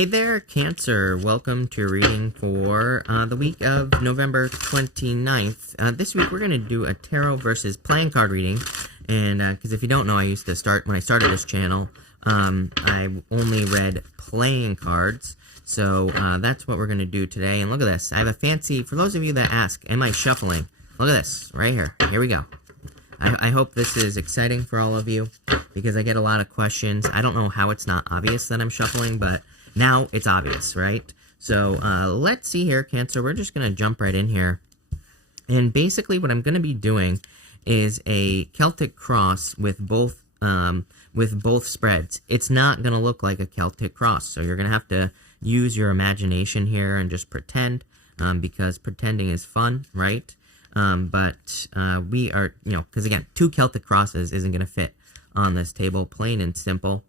Hey there, Cancer. Welcome to your reading for the week of November 29th. This week we're going to do a tarot versus playing card reading. And because if you don't know, I used to when I started this channel, I only read playing cards. So that's what we're going to do today. And look at this. I have a fancy, for those of you that ask, am I shuffling? Look at this right here. Here we go. I hope this is exciting for all of you because I get a lot of questions. I don't know how it's not obvious that I'm shuffling, but now it's obvious, right? So let's see here, Cancer. We're just going to jump right in here. And basically what I'm going to be doing is a Celtic cross with both spreads. It's not going to look like a Celtic cross, so you're going to have to use your imagination here and just pretend, because pretending is fun, right? But we are, because again, two Celtic crosses isn't going to fit on this table, plain and simple.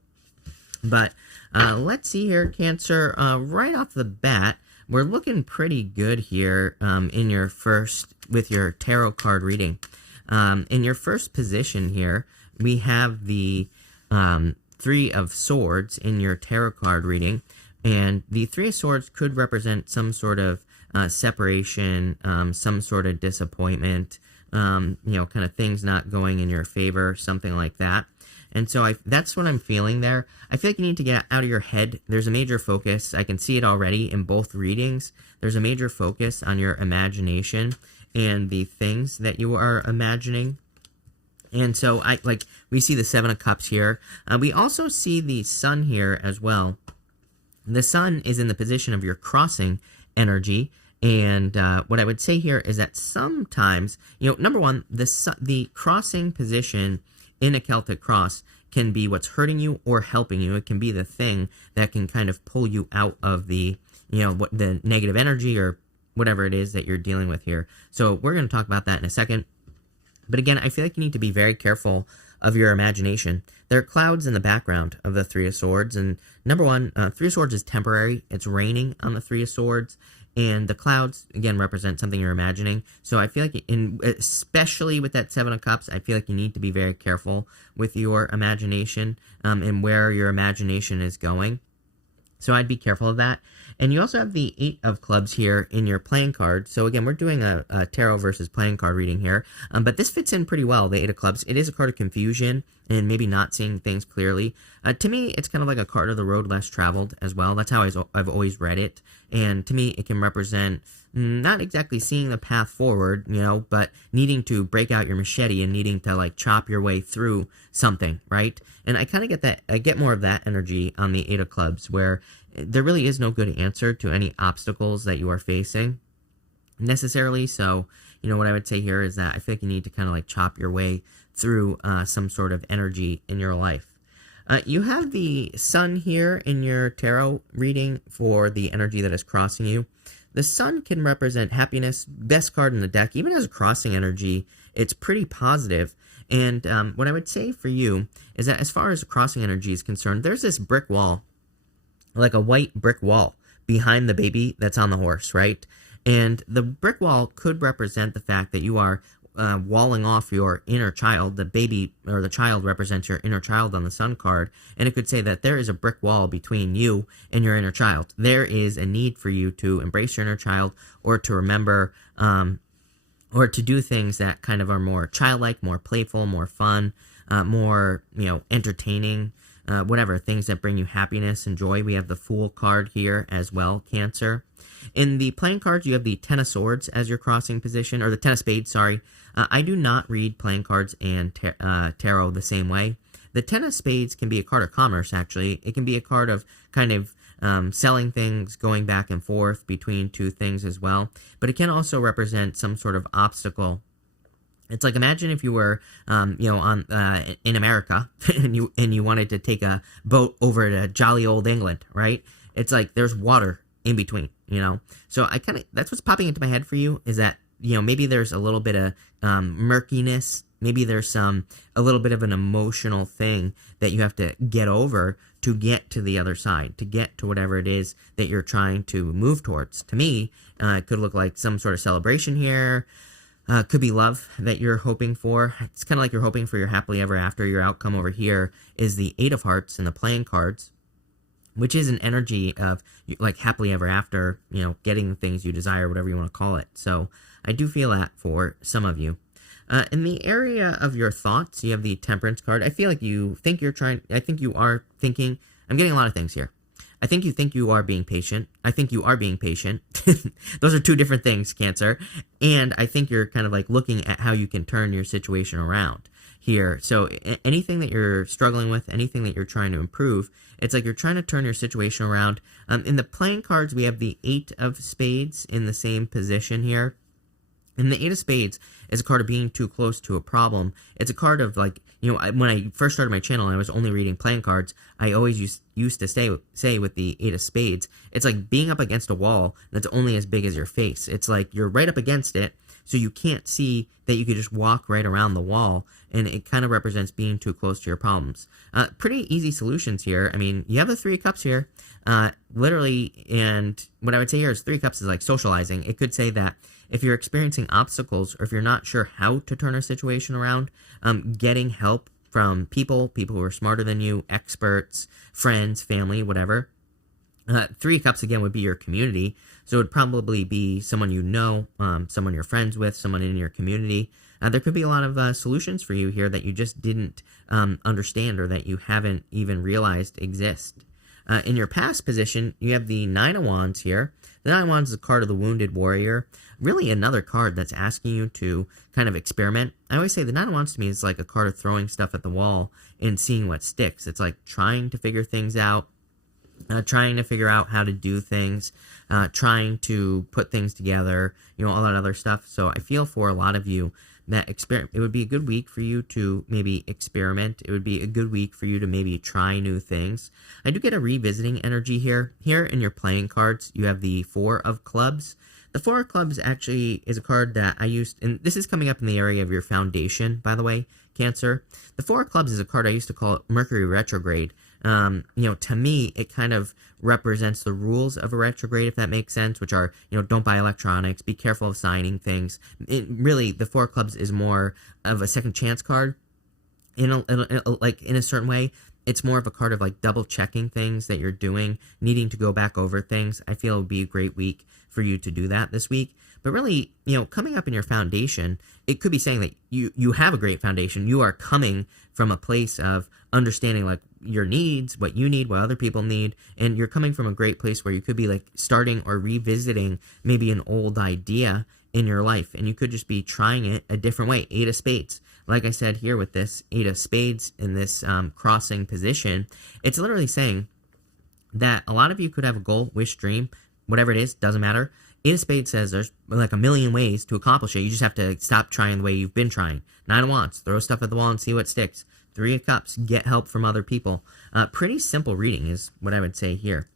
But let's see here, Cancer. Right off the bat, we're looking pretty good here with your tarot card reading. In your first position here, we have the Three of Swords in your tarot card reading. And the Three of Swords could represent some sort of separation, some sort of disappointment, kind of things not going in your favor, something like that. And so that's what I'm feeling there. I feel like you need to get out of your head. There's a major focus. I can see it already in both readings. There's a major focus on your imagination and the things that you are imagining. And so we see the Seven of Cups here. We also see the Sun here as well. The Sun is in the position of your crossing energy. And what I would say here is that sometimes, number one, the crossing position in a Celtic cross can be what's hurting you or helping you. It can be the thing that can kind of pull you out of the, the negative energy or whatever it is that you're dealing with here. So we're going to talk about that in a second. But again, I feel like you need to be very careful of your imagination. There are clouds in the background of the Three of Swords. And number one, Three of Swords is temporary. It's raining on the Three of Swords. And the clouds, again, represent something you're imagining. So I feel like, especially with that Seven of Cups, I feel like you need to be very careful with your imagination and where your imagination is going. So I'd be careful of that. And you also have the Eight of Clubs here in your playing card. So again, we're doing a tarot versus playing card reading here. But this fits in pretty well, the Eight of Clubs. It is a card of confusion and maybe not seeing things clearly. To me, it's kind of like a card of the road less traveled as well. That's how I've always read it. And to me, it can represent not exactly seeing the path forward, but needing to break out your machete and needing to chop your way through something, right? And I kind of get that. I get more of that energy on the Eight of Clubs, where there really is no good answer to any obstacles that you are facing necessarily. So, what I would say here is that I feel like you need to kind of chop your way through some sort of energy in your life. You have the Sun here in your tarot reading for the energy that is crossing you. The Sun can represent happiness, best card in the deck. Even as a crossing energy, it's pretty positive. And what I would say for you is that as far as crossing energy is concerned, there's this brick wall, like a white brick wall behind the baby that's on the horse, right? And the brick wall could represent the fact that you are walling off your inner child. The baby or the child represents your inner child on the Sun card, and it could say that there is a brick wall between you and your inner child. There is a need for you to embrace your inner child, or to remember, or to do things that kind of are more childlike, more playful, more fun, more entertaining, whatever, things that bring you happiness and joy. We have the Fool card here as well, Cancer. In the playing cards, you have the Ten of Swords as your crossing position, or the Ten of Spades, sorry. I do not read playing cards and tarot the same way. The Ten of Spades can be a card of commerce, actually. It can be a card of kind of selling things, going back and forth between two things as well. But it can also represent some sort of obstacle. It's like, imagine if you were, in America and you wanted to take a boat over to jolly old England, right? It's like there's water in between, So that's what's popping into my head for you, is that, maybe there's a little bit of murkiness. Maybe there's a little bit of an emotional thing that you have to get over to get to the other side, to get to whatever it is that you're trying to move towards. To me, it could look like some sort of celebration here. Could be love that you're hoping for. It's kind of like you're hoping for your happily ever after. Your outcome over here is the Eight of Hearts and the playing cards. which is an energy of like happily ever after, getting the things you desire, whatever you want to call it. So I do feel that for some of you. In the area of your thoughts, you have the Temperance card. I feel like I think you are thinking, I'm getting a lot of things here. I think you think you are being patient. I think you are being patient. Those are two different things, Cancer. And I think you're kind of like looking at how you can turn your situation around here. So anything that you're struggling with, anything that you're trying to improve, it's like you're trying to turn your situation around. In the playing cards, we have the 8 of Spades in the same position here. And the 8 of Spades is a card of being too close to a problem. It's a card of like, when I first started my channel and I was only reading playing cards, I always used to say with the 8 of Spades, it's like being up against a wall that's only as big as your face. It's like you're right up against it, so you can't see that you could just walk right around the wall, and it kind of represents being too close to your problems. Pretty easy solutions here. I mean, you have the 3 of Cups here, literally, and what I would say here is 3 of Cups is like socializing. It could say that if you're experiencing obstacles, or if you're not sure how to turn a situation around, getting help from people who are smarter than you, experts, friends, family, whatever. 3 of Cups, again, would be your community. So it would probably be someone someone you're friends with, someone in your community. There could be a lot of solutions for you here that you just didn't understand, or that you haven't even realized exist. In your past position, you have the 9 of Wands here. The 9 of Wands is a card of the Wounded Warrior. Really another card that's asking you to kind of experiment. I always say the 9 of Wands to me is like a card of throwing stuff at the wall and seeing what sticks. It's like trying to figure things out, trying to figure out how to do things, trying to put things together, all that other stuff. So I feel for a lot of you that it would be a good week for you to maybe experiment. It would be a good week for you to maybe try new things. I do get a revisiting energy here. Here in your playing cards, you have the 4 of Clubs. The 4 of Clubs actually is a card that I used, and this is coming up in the area of your foundation, by the way, Cancer. The 4 of Clubs is a card I used to call Mercury retrograde. To me, it kind of represents the rules of a retrograde, if that makes sense, which are, don't buy electronics, be careful of signing things. Really, the 4 of Clubs is more of a second chance card in a certain way. It's more of a card of like double checking things that you're doing, needing to go back over things. I feel it would be a great week for you to do that this week. But really, coming up in your foundation, it could be saying that you have a great foundation. You are coming from a place of understanding like your needs, what you need, what other people need, and you're coming from a great place where you could be like starting or revisiting maybe an old idea in your life, and you could just be trying it a different way. 8 of Spades. Like I said here with this 8 of Spades in this crossing position, it's literally saying that a lot of you could have a goal, wish, dream, whatever it is, doesn't matter. 8 of Spades says there's like a million ways to accomplish it. You just have to stop trying the way you've been trying. 9 of Wands, throw stuff at the wall and see what sticks. 3 of Cups, get help from other people. Pretty simple reading is what I would say here.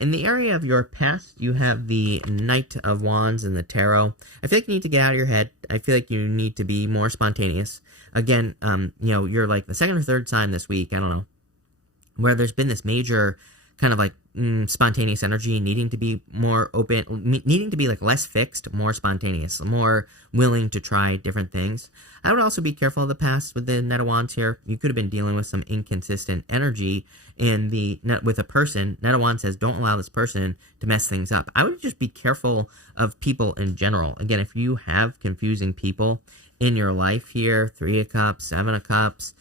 In the area of your past, you have the Knight of Wands and the Tarot. I feel like you need to get out of your head. I feel like you need to be more spontaneous. Again, you're like the second or third sign this week, I don't know, where there's been this major kind of like spontaneous energy, needing to be more open, needing to be like less fixed, more spontaneous, more willing to try different things. I would also be careful of the past with the Knight of Wands here. You could have been dealing with some inconsistent energy with a person. Knight of Wands says don't allow this person to mess things up. I would just be careful of people in general. Again, if you have confusing people in your life here, 3 of Cups, 7 of Cups.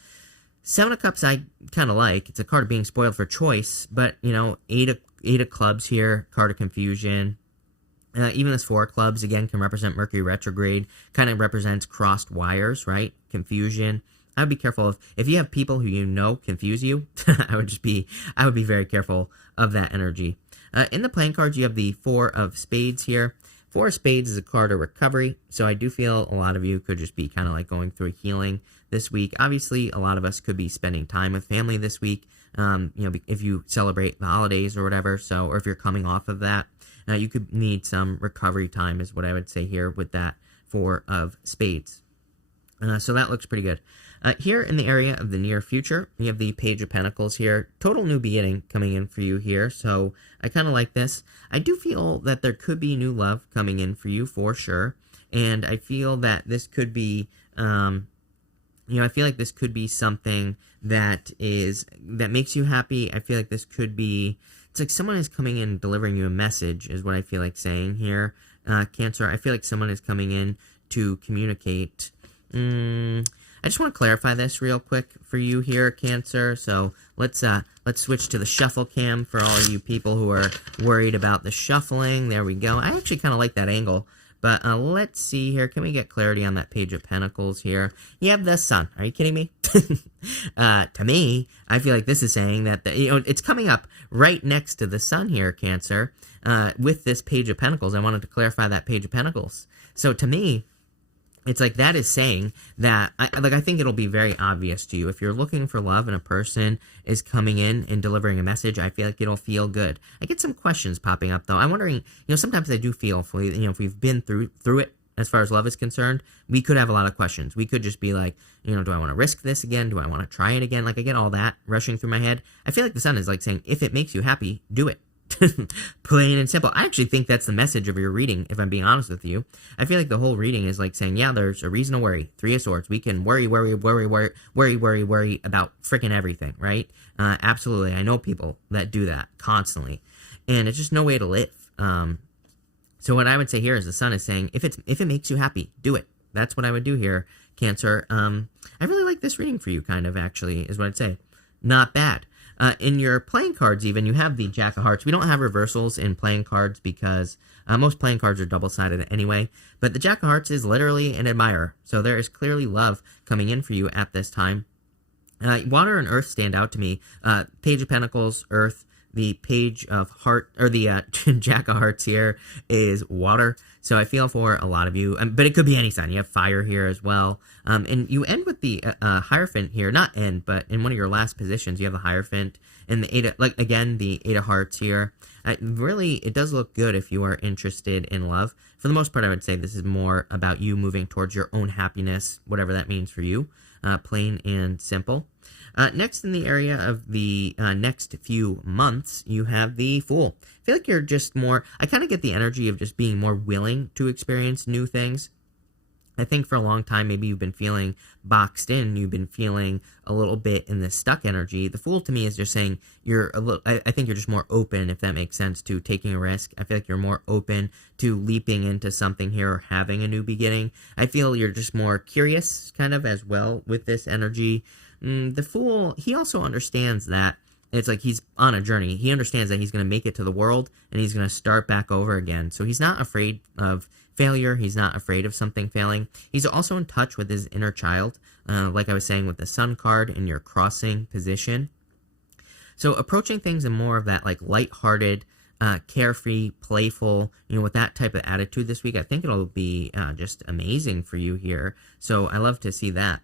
7 of Cups I kind of like. It's a card of being spoiled for choice, but, 8 of Clubs here, card of confusion. Even this 4 of Clubs, again, can represent Mercury retrograde, kind of represents crossed wires, right? Confusion. I would be careful if you have people who confuse you, I would be very careful of that energy. In the playing cards, you have the 4 of Spades here. 4 of Spades is a card of recovery, so I do feel a lot of you could just be kind of like going through healing this week. Obviously, a lot of us could be spending time with family this week, if you celebrate the holidays or whatever, or if you're coming off of that, you could need some recovery time is what I would say here with that 4 of Spades. So that looks pretty good. Here in the area of the near future, you have the Page of Pentacles here. Total new beginning coming in for you here, so I kind of like this. I do feel that there could be new love coming in for you for sure, and I feel that this could be I feel like this could be something that makes you happy. I feel like this could be, it's like someone is coming in delivering you a message is what I feel like saying here, Cancer. I feel like someone is coming in to communicate. I just want to clarify this real quick for you here, Cancer. So let's switch to the shuffle cam for all you people who are worried about the shuffling. There we go. I actually kind of like that angle. But let's see here. Can we get clarity on that Page of Pentacles here? You have the Sun. Are you kidding me? To me, I feel like this is saying that it's coming up right next to the Sun here, Cancer. With this Page of Pentacles, I wanted to clarify that Page of Pentacles. So to me, it's like that is saying that, I think it'll be very obvious to you. If you're looking for love and a person is coming in and delivering a message, I feel like it'll feel good. I get some questions popping up, though. I'm wondering, sometimes I do feel, if we've been through it as far as love is concerned, we could have a lot of questions. We could just be like, do I want to risk this again? Do I want to try it again? I get all that rushing through my head. I feel like the Sun is like saying, if it makes you happy, do it. Plain and simple. I actually think that's the message of your reading, if I'm being honest with you. I feel like the whole reading is like saying, yeah, there's a reason to worry. Three of Swords. We can worry about freaking everything, right? Absolutely. I know people that do that constantly, and it's just no way to live. So what I would say here is the Sun is saying, if it makes you happy, do it. That's what I would do here, Cancer. I really like this reading for you, kind of, actually, is what I'd say. Not bad. In your playing cards, even, you have the Jack of Hearts. We don't have reversals in playing cards because most playing cards are double-sided anyway. But the Jack of Hearts is literally an admirer. So there is clearly love coming in for you at this time. Water and Earth stand out to me. Page of Pentacles, Earth. The Page of Heart, or the Jack of Hearts here is water. So I feel for a lot of you, but it could be any sign. You have fire here as well. And you end with the Hierophant here. Not end, but in one of your last positions, you have the Hierophant and the the Eight of Hearts here. Really, it does look good if you are interested in love. For the most part, I would say this is more about you moving towards your own happiness, whatever that means for you. Plain and simple. Next, in the area of the next few months, you have the Fool. I feel like you're just more, I kind of get the energy of just being more willing to experience new things. I think for a long time, maybe you've been feeling boxed in. You've been feeling a little bit in this stuck energy. The Fool to me is just saying I think you're just more open, if that makes sense, to taking a risk. I feel like you're more open to leaping into something here or having a new beginning. I feel you're just more curious kind of as well with this energy. The Fool, he also understands that it's like he's on a journey. He understands that he's going to make it to the world and he's going to start back over again. So he's not afraid of failure. He's not afraid of something failing. He's also in touch with his inner child, like I was saying with the Sun card in your crossing position. So approaching things in more of that like lighthearted, carefree, playful, with that type of attitude this week, I think it'll be just amazing for you here. So I love to see that.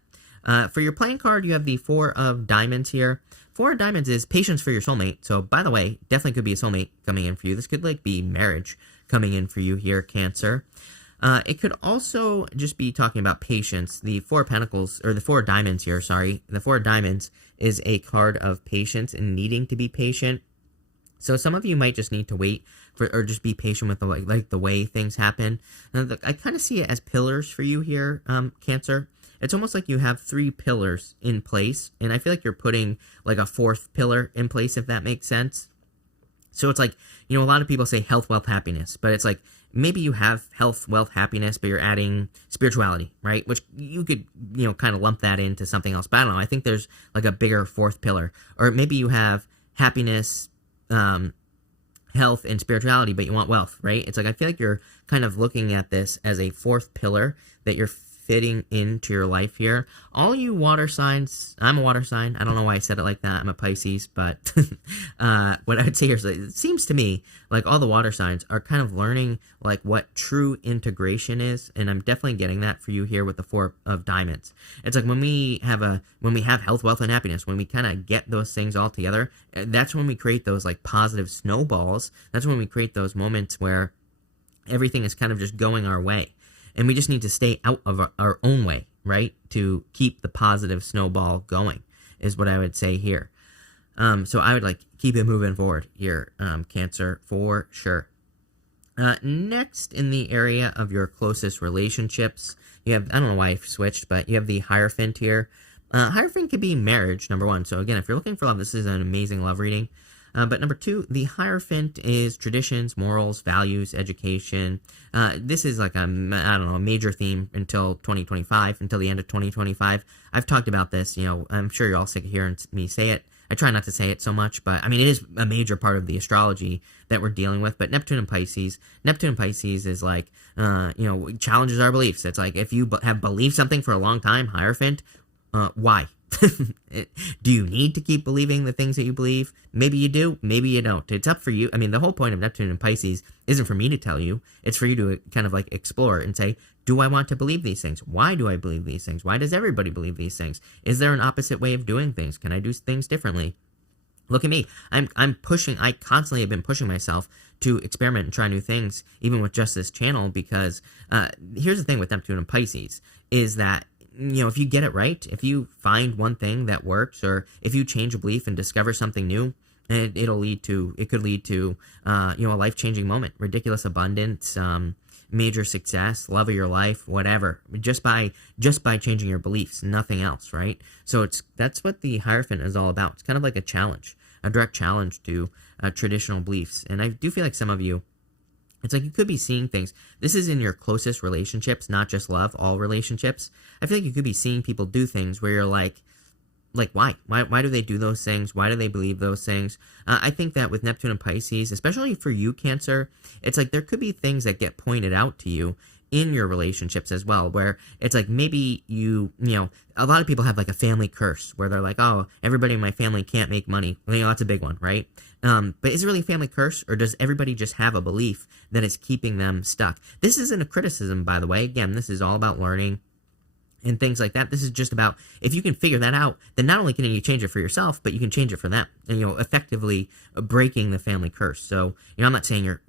For your playing card, you have the Four of Diamonds here. Four of Diamonds is patience for your soulmate. So, by the way, definitely could be a soulmate coming in for you. This could, be marriage coming in for you here, Cancer. It could also just be talking about patience. The Four of Pentacles, or the Four of Diamonds here, sorry. The Four of Diamonds is a card of patience and needing to be patient. So, some of you might just need to wait or just be patient with the way things happen. I kind of see it as pillars for you here, Cancer. It's almost like you have three pillars in place, and I feel like you're putting a fourth pillar in place, if that makes sense. So it's like, a lot of people say health, wealth, happiness, but it's like maybe you have health, wealth, happiness, but you're adding spirituality, right? Which you could, kind of lump that into something else. But I don't know. I think there's a bigger fourth pillar. Or maybe you have happiness, health, and spirituality, but you want wealth, right? It's like I feel like you're kind of looking at this as a fourth pillar that you're fitting into your life here. All you water signs, I'm a water sign. I don't know why I said it like that. I'm a Pisces, but what I would say here is it seems to me like all the water signs are kind of learning what true integration is, and I'm definitely getting that for you here with the Four of Diamonds. It's like when we have health, wealth, and happiness, when we kind of get those things all together, that's when we create those positive snowballs. That's when we create those moments where everything is kind of just going our way. And we just need to stay out of our own way, right? To keep the positive snowball going is what I would say here. So I would keep it moving forward here, Cancer, for sure. Next, in the area of your closest relationships, you have, I don't know why I switched, but you have the Hierophant here. Hierophant could be marriage, number one. So again, if you're looking for love, this is an amazing love reading. But number two, the Hierophant is traditions, morals, values, education. This is like a major theme until 2025, until the end of 2025. I've talked about this, I'm sure you're all sick of hearing me say it. I try not to say it so much, but I mean, it is a major part of the astrology that we're dealing with. But Neptune and Pisces is like, challenges our beliefs. It's like, if you have believed something for a long time, Hierophant, why? Do you need to keep believing the things that you believe? Maybe you do, maybe you don't. It's up for you. I mean, the whole point of Neptune and Pisces isn't for me to tell you. It's for you to kind of like explore and say, do I want to believe these things? Why do I believe these things? Why does everybody believe these things? Is there an opposite way of doing things? Can I do things differently? Look at me. I'm pushing. I constantly have been pushing myself to experiment and try new things, even with just this channel, because here's the thing with Neptune and Pisces is that, if you get it right, if you find one thing that works, or if you change a belief and discover something new, it could lead to a life-changing moment, ridiculous abundance, major success, love of your life, whatever, just by changing your beliefs, nothing else, right? So that's what the Hierophant is all about. It's kind of like a challenge, a direct challenge to traditional beliefs. And I do feel like some of you, it's like you could be seeing things. This is in your closest relationships, not just love, all relationships. I feel like you could be seeing people do things where you're like why? Why do they do those things? Why do they believe those things? I think that with Neptune and Pisces, especially for you, Cancer, it's like there could be things that get pointed out to you in your relationships as well, where it's like maybe a lot of people have like a family curse where they're like, oh, everybody in my family can't make money. That's a big one, right? But is it really a family curse, or does everybody just have a belief that is keeping them stuck? This isn't a criticism, by the way. Again, this is all about learning and things like that. This is just about, if you can figure that out, then not only can you change it for yourself, but you can change it for them, and effectively breaking the family curse. So I'm not saying you're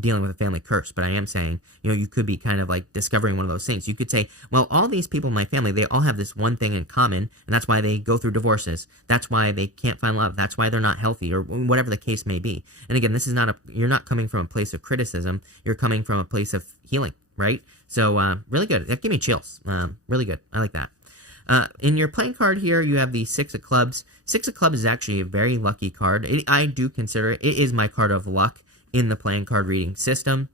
dealing with a family curse, but I am saying you could be kind of like discovering one of those things. You could say, well, all these people in my family, they all have this one thing in common, and that's why they go through divorces. That's why they can't find love. That's why they're not healthy, or whatever the case may be. And again, this is you're not coming from a place of criticism. You're coming from a place of healing, right? So really good. That gave me chills. Really good. I like that. In your playing card here, you have the Six of Clubs. Six of Clubs is actually a very lucky card. I do consider it is my card of luck in the playing card reading system.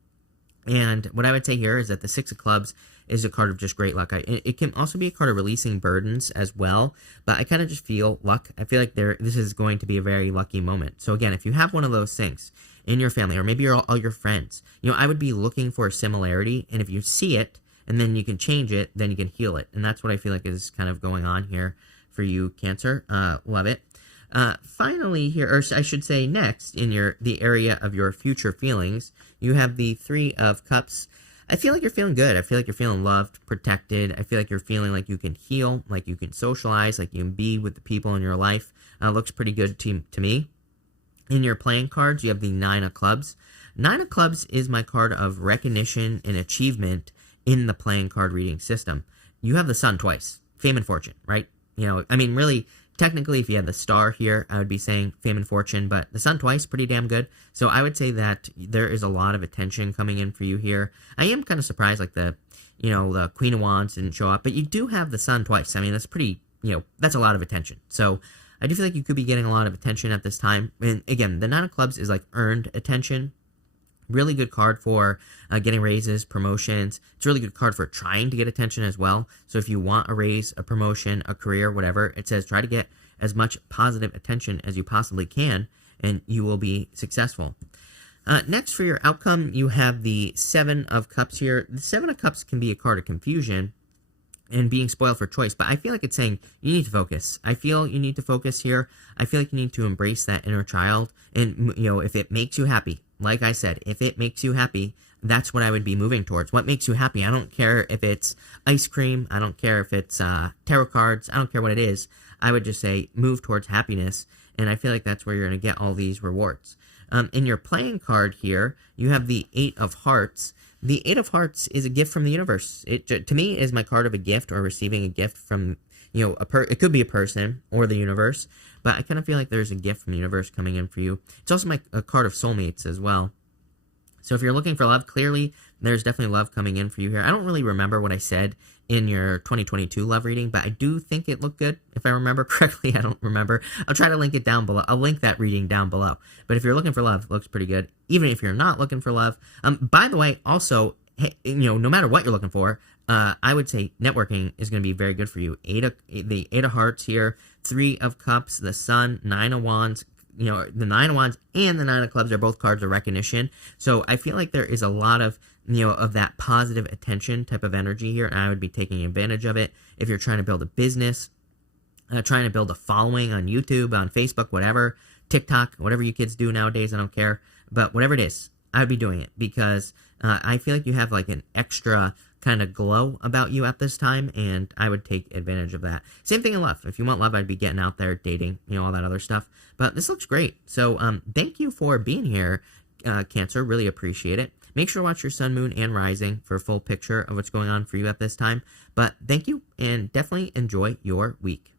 And what I would say here is that the Six of Clubs is a card of just great luck. It can also be a card of releasing burdens as well, but I kind of just feel luck. I feel like this is going to be a very lucky moment. So again, if you have one of those things in your family, or maybe all your friends, I would be looking for a similarity, and if you see it, and then you can change it, then you can heal it. And that's what I feel like is kind of going on here for you, Cancer. Love it. Finally here, or I should say next, in the area of your future feelings, you have the Three of Cups. I feel like you're feeling good. I feel like you're feeling loved, protected. I feel like you're feeling like you can heal, like you can socialize, like you can be with the people in your life. Looks pretty good to me. In your playing cards, you have the Nine of Clubs. Nine of Clubs is my card of recognition and achievement in the playing card reading system. You have the Sun twice, fame and fortune, right? Really, technically, if you had the star here, I would be saying fame and fortune, but the Sun twice, pretty damn good. So I would say that there is a lot of attention coming in for you here. I am kind of surprised, like the Queen of Wands didn't show up, but you do have the Sun twice. That's pretty, that's a lot of attention. So I do feel like you could be getting a lot of attention at this time. And again, the Nine of Clubs is like earned attention. Really good card for getting raises, promotions. It's a really good card for trying to get attention as well. So if you want a raise, a promotion, a career, whatever, it says try to get as much positive attention as you possibly can, and you will be successful. Next, for your outcome, you have the Seven of Cups here. The Seven of Cups can be a card of confusion and being spoiled for choice, but I feel like it's saying you need to focus. I feel you need to focus here. I feel like you need to embrace that inner child, and if it makes you happy, like I said, if it makes you happy, that's what I would be moving towards. What makes you happy? I don't care if it's ice cream. I don't care if it's tarot cards. I don't care what it is. I would just say move towards happiness, and I feel like that's where you're going to get all these rewards. In your playing card here, you have the Eight of Hearts. The Eight of Hearts is a gift from the universe. It, to me, is my card of a gift, or receiving a gift from, it could be a person or the universe, but I kind of feel like there's a gift from the universe coming in for you. It's also a card of soulmates as well. So if you're looking for love, clearly there's definitely love coming in for you here. I don't really remember what I said in your 2022 love reading, but I do think it looked good. If I remember correctly, I don't remember. I'll try to link it down below. I'll link that reading down below. But if you're looking for love, it looks pretty good. Even if you're not looking for love. By the way, also, hey, no matter what you're looking for, I would say networking is going to be very good for you. The Eight of Hearts here, Three of Cups, the Sun, Nine of Wands. The Nine of Wands and the Nine of Clubs are both cards of recognition. So I feel like there is a lot of, of that positive attention type of energy here, and I would be taking advantage of it. If you're trying to build a business, trying to build a following on YouTube, on Facebook, whatever, TikTok, whatever you kids do nowadays, I don't care. But whatever it is, I would be doing it because I feel like you have like an extra kind of glow about you at this time, and I would take advantage of that. Same thing in love. If you want love, I'd be getting out there, dating, all that other stuff. But this looks great. So thank you for being here, Cancer. Really appreciate it. Make sure to watch your sun, moon, and rising for a full picture of what's going on for you at this time. But thank you, and definitely enjoy your week.